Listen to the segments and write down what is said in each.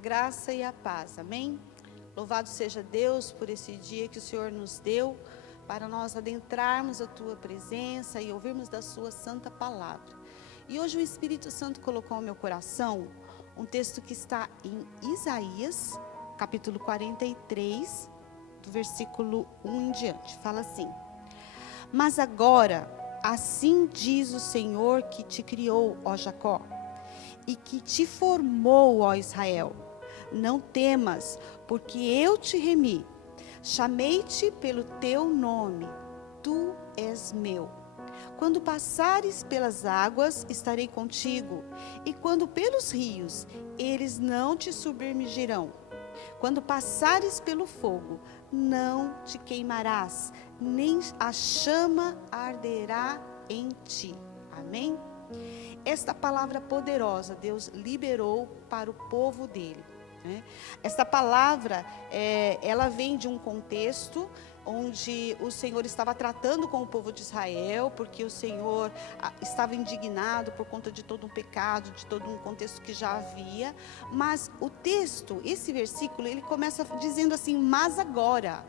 graça e a paz, amém? Louvado seja Deus por esse dia que o Senhor nos deu, para nós adentrarmos a Tua presença e ouvirmos da Sua santa palavra. E hoje o Espírito Santo colocou ao meu coração um texto que está em Isaías, capítulo 43, do versículo 1 em diante. Fala assim: Mas agora, assim diz o Senhor que te criou, ó Jacó, e que te formou, ó Israel. Não temas, porque eu te remi. Chamei-te pelo teu nome. Tu és meu. Quando passares pelas águas, estarei contigo. E quando pelos rios, eles não te submergirão. Quando passares pelo fogo, não te queimarás, nem a chama arderá em ti. Amém? Esta palavra poderosa Deus liberou para o povo dele. Esta palavra, ela vem de um contexto onde o Senhor estava tratando com o povo de Israel, porque o Senhor estava indignado por conta de todo um pecado, de todo um contexto que já havia. Mas o texto, esse versículo, ele começa dizendo assim: mas agora.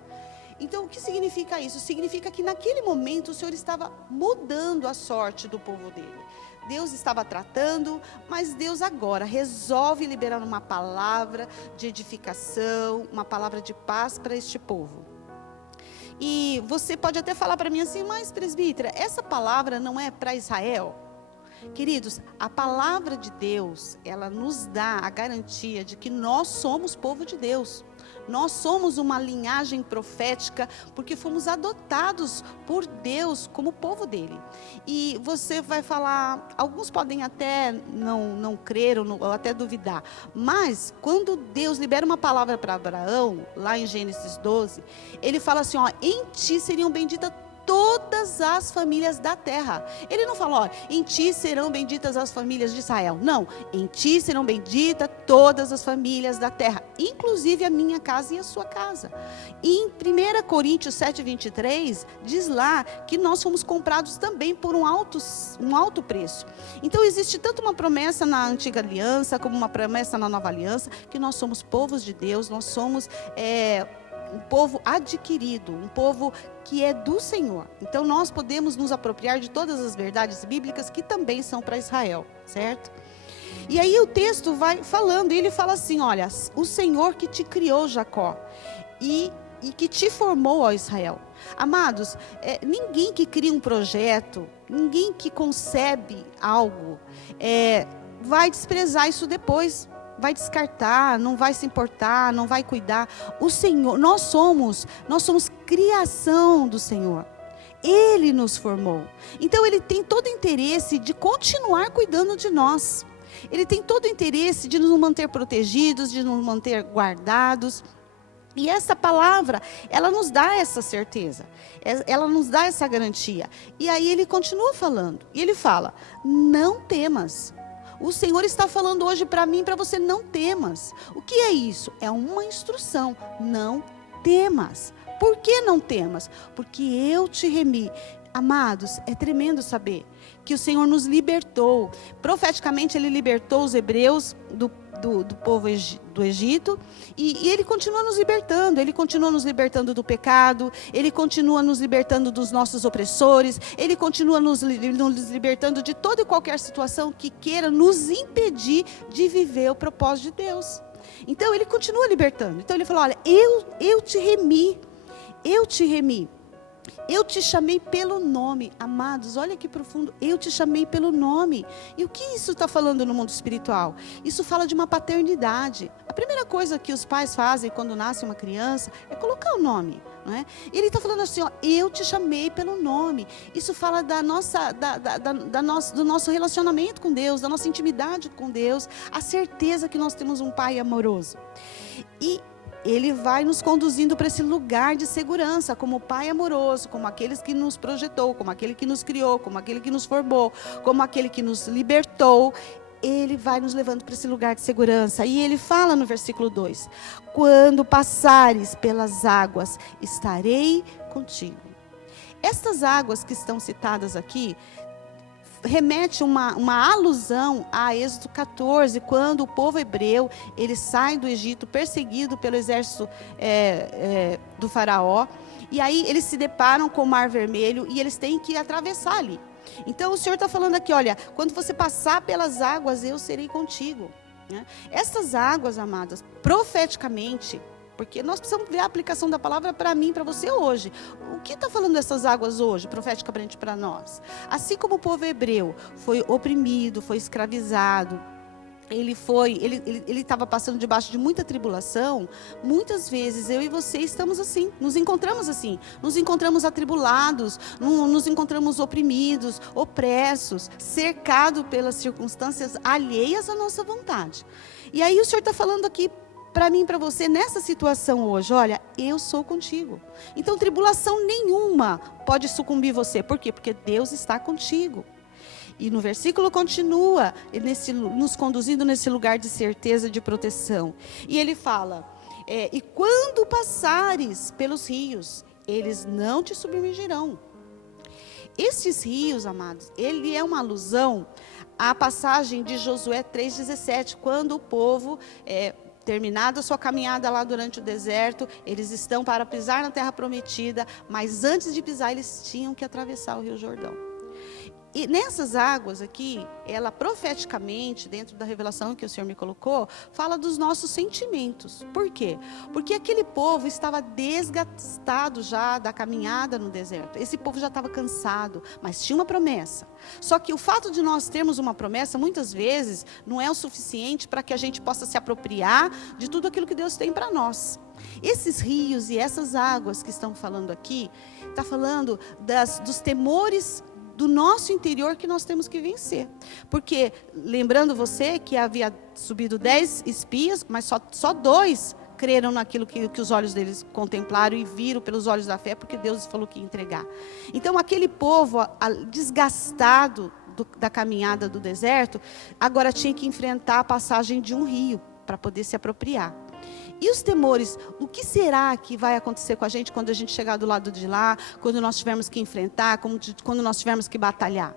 Então, o que significa isso? Significa que naquele momento o Senhor estava mudando a sorte do povo dele. Deus estava tratando, mas Deus agora resolve liberar uma palavra de edificação, uma palavra de paz para este povo. E você pode até falar para mim assim: mas presbítera, essa palavra não é para Israel? Queridos, a palavra de Deus, ela nos dá a garantia de que nós somos povo de Deus. Nós somos uma linhagem profética, porque fomos adotados por Deus como povo dele. E você vai falar, alguns podem até não crer ou até duvidar, mas quando Deus libera uma palavra para Abraão, lá em Gênesis 12, ele fala assim: em ti seriam benditas todas as famílias da terra. Ele não falou: em ti serão benditas as famílias de Israel. Não, em ti serão benditas todas as famílias da terra, inclusive a minha casa e a sua casa. E em 1 Coríntios 7:23, diz lá que nós fomos comprados também por um alto preço. Então existe tanto uma promessa na antiga aliança, como uma promessa na nova aliança, que nós somos povos de Deus, nós somos um povo adquirido, um povo que é do Senhor. Então nós podemos nos apropriar de todas as verdades bíblicas que também são para Israel, certo? E aí o texto vai falando, e ele fala assim: olha, o Senhor que te criou, Jacó, e que te formou, ó Israel. Amados, ninguém que cria um projeto, ninguém que concebe algo, vai desprezar isso depois. Vai descartar, não vai se importar, não vai cuidar. O Senhor, nós somos criação do Senhor. Ele nos formou. Então Ele tem todo o interesse de continuar cuidando de nós. Ele tem todo o interesse de nos manter protegidos, de nos manter guardados. E essa palavra, ela nos dá essa certeza, ela nos dá essa garantia. E aí Ele continua falando, e Ele fala: não temas. O Senhor está falando hoje para mim e para você: não temas. O que é isso? É uma instrução: não temas. Por que não temas? Porque eu te remi. Amados, é tremendo saber que o Senhor nos libertou. Profeticamente Ele libertou os hebreus do povo do Egito, e Ele continua nos libertando. Ele continua nos libertando do pecado, Ele continua nos libertando dos nossos opressores, Ele continua nos libertando de toda e qualquer situação que queira nos impedir de viver o propósito de Deus. Então Ele continua libertando. Então Ele falou: olha, eu te remi, eu te remi. Eu te chamei pelo nome. Amados, olha que profundo. Eu te chamei pelo nome. E o que isso está falando no mundo espiritual? Isso fala de uma paternidade. A primeira coisa que os pais fazem quando nasce uma criança é colocar o nome, não é? E Ele está falando assim: eu te chamei pelo nome. Isso fala do nosso relacionamento com Deus, da nossa intimidade com Deus, a certeza que nós temos um Pai amoroso. E Ele vai nos conduzindo para esse lugar de segurança, como Pai amoroso, como aquele que nos projetou, como aquele que nos criou, como aquele que nos formou, como aquele que nos libertou. Ele vai nos levando para esse lugar de segurança. E Ele fala no versículo 2: quando passares pelas águas, estarei contigo. Estas águas que estão citadas aqui remete uma alusão a Êxodo 14, quando o povo hebreu, ele sai do Egito perseguido pelo exército do faraó, e aí eles se deparam com o Mar Vermelho e eles têm que atravessar ali. Então o Senhor está falando aqui, olha, quando você passar pelas águas, eu serei contigo. Essas águas, amadas, profeticamente, porque nós precisamos ver a aplicação da palavra para mim, para você hoje. O que está falando dessas águas hoje, profeticamente para nós? Assim como o povo hebreu foi oprimido, foi escravizado, ele estava passando debaixo de muita tribulação. Muitas vezes eu e você estamos assim, nos encontramos atribulados, nos encontramos oprimidos, opressos, cercados pelas circunstâncias alheias à nossa vontade. E aí o Senhor está falando aqui para mim, para você, nessa situação hoje, olha, eu sou contigo. Então tribulação nenhuma pode sucumbir você. Por quê? Porque Deus está contigo. E no versículo continua nos conduzindo nesse lugar de certeza, de proteção. E ele fala, e quando passares pelos rios, eles não te submergirão. Esses rios, amados, ele é uma alusão à passagem de Josué 3,17, quando o povo, terminada a sua caminhada lá durante o deserto, eles estão para pisar na terra prometida, mas antes de pisar, eles tinham que atravessar o Rio Jordão. E nessas águas aqui, ela profeticamente, dentro da revelação que o Senhor me colocou, fala dos nossos sentimentos. Por quê? Porque aquele povo estava desgastado já da caminhada no deserto. Esse povo já estava cansado, mas tinha uma promessa. Só que o fato de nós termos uma promessa, muitas vezes, não é o suficiente para que a gente possa se apropriar de tudo aquilo que Deus tem para nós. Esses rios e essas águas que estão falando aqui, está falando dos temores do nosso interior que nós temos que vencer. Porque, lembrando você que havia subido 10 espias, mas só 2 creram naquilo que os olhos deles contemplaram e viram pelos olhos da fé, porque Deus falou que ia entregar. Então, aquele povo desgastado da caminhada do deserto, agora tinha que enfrentar a passagem de um rio, para poder se apropriar. E os temores, o que será que vai acontecer com a gente quando a gente chegar do lado de lá, quando nós tivermos que enfrentar, quando nós tivermos que batalhar?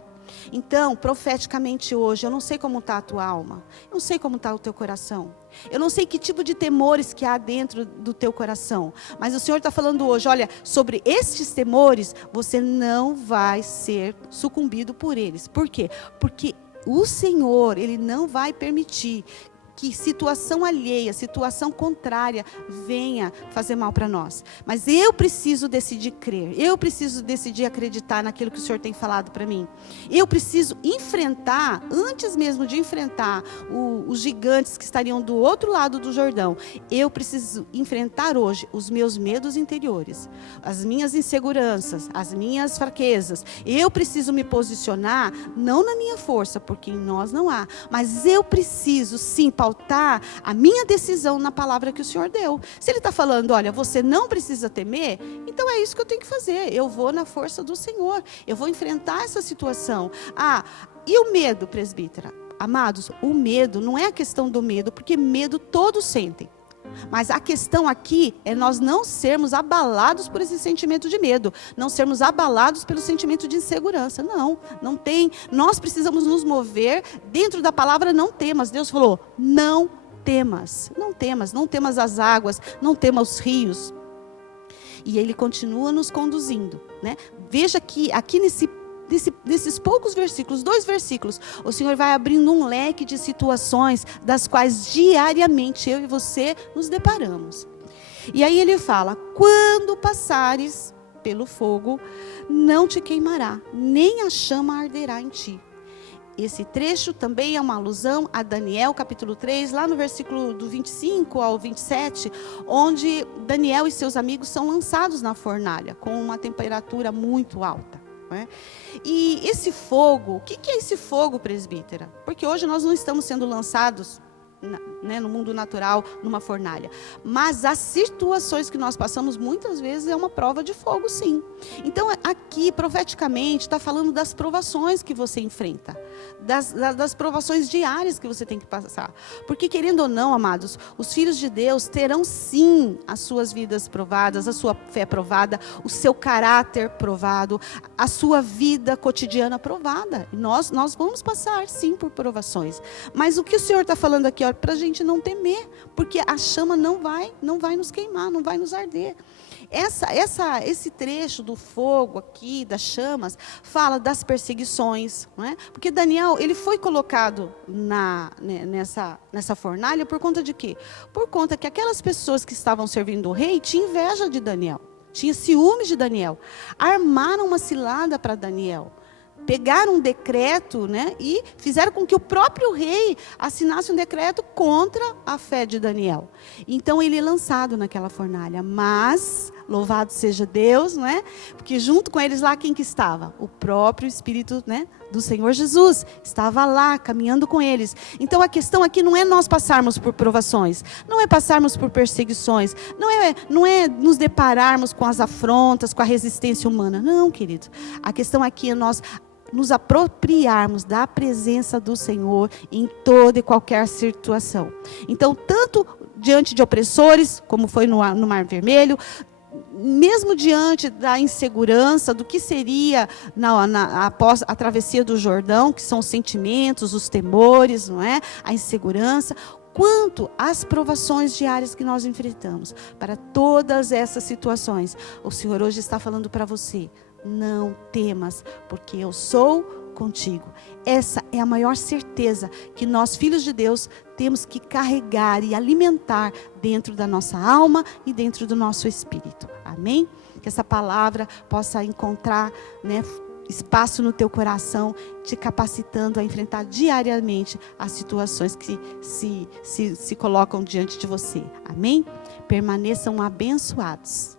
Então, profeticamente hoje, eu não sei como está a tua alma, eu não sei como está o teu coração, eu não sei que tipo de temores que há dentro do teu coração, mas o Senhor está falando hoje, olha, sobre estes temores, você não vai ser sucumbido por eles. Por quê? Porque o Senhor, Ele não vai permitir que situação alheia, situação contrária venha fazer mal para nós. Mas eu preciso decidir crer, eu preciso decidir acreditar naquilo que o Senhor tem falado para mim. Eu preciso enfrentar, antes mesmo de enfrentar os gigantes que estariam do outro lado do Jordão, eu preciso enfrentar hoje os meus medos interiores, as minhas inseguranças, as minhas fraquezas. Eu preciso me posicionar, não na minha força, porque em nós não há, mas eu preciso sim pautar a minha decisão na palavra que o Senhor deu. Se Ele está falando, olha, você não precisa temer, então é isso que eu tenho que fazer. Eu vou na força do Senhor. Eu vou enfrentar essa situação. E o medo, presbítera? Amados, o medo não é a questão do medo, porque medo todos sentem. Mas a questão aqui é nós não sermos abalados por esse sentimento de medo, não sermos abalados pelo sentimento de insegurança. Não tem. Nós precisamos nos mover dentro da palavra não temas. Deus falou, não temas, não temas, não temas as águas, não temas os rios. E Ele continua nos conduzindo, né? Veja que aqui nesses poucos versículos, 2 versículos, o Senhor vai abrindo um leque de situações das quais diariamente eu e você nos deparamos. E aí Ele fala, quando passares pelo fogo, não te queimará, nem a chama arderá em ti. Esse trecho também é uma alusão a Daniel, capítulo 3, lá no versículo do 25 ao 27, onde Daniel e seus amigos são lançados na fornalha, com uma temperatura muito alta. E esse fogo, o que é esse fogo, presbítera? Porque hoje nós não estamos sendo lançados né, no mundo natural, numa fornalha. Mas as situações que nós passamos, muitas vezes, é uma prova de fogo, sim. Então, aqui, profeticamente, está falando das provações que você enfrenta. Das provações diárias que você tem que passar. Porque, querendo ou não, amados, os filhos de Deus terão, sim, as suas vidas provadas, a sua fé provada, o seu caráter provado, a sua vida cotidiana provada. E nós vamos passar, sim, por provações. Mas o que o Senhor está falando aqui, para a gente não temer, porque a chama não vai nos queimar, não vai nos arder. Esse trecho do fogo aqui, das chamas, fala das perseguições, não é? Porque Daniel, ele foi colocado nessa fornalha por conta de quê? Por conta que aquelas pessoas que estavam servindo o rei tinham inveja de Daniel, tinham ciúmes de Daniel, armaram uma cilada para Daniel. Pegaram um decreto, né, e fizeram com que o próprio rei assinasse um decreto contra a fé de Daniel. Então ele é lançado naquela fornalha. Mas, louvado seja Deus, não é? Porque junto com eles lá, quem que estava? O próprio Espírito, né, do Senhor Jesus. Estava lá, caminhando com eles. Então a questão aqui não é nós passarmos por provações. Não é passarmos por perseguições. Não é nos depararmos com as afrontas, com a resistência humana. Não, querido. A questão aqui é nós nos apropriarmos da presença do Senhor em toda e qualquer situação. Então, tanto diante de opressores, como foi no Mar Vermelho, mesmo diante da insegurança, do que seria após a travessia do Jordão, que são os sentimentos, os temores, não é? A insegurança, quanto às provações diárias que nós enfrentamos. Para todas essas situações, o Senhor hoje está falando para você: não temas, porque eu sou contigo. Essa é a maior certeza que nós, filhos de Deus, temos que carregar e alimentar dentro da nossa alma e dentro do nosso espírito. Amém? Que essa palavra possa encontrar, né, espaço no teu coração, te capacitando a enfrentar diariamente as situações que se colocam diante de você. Amém? Permaneçam abençoados.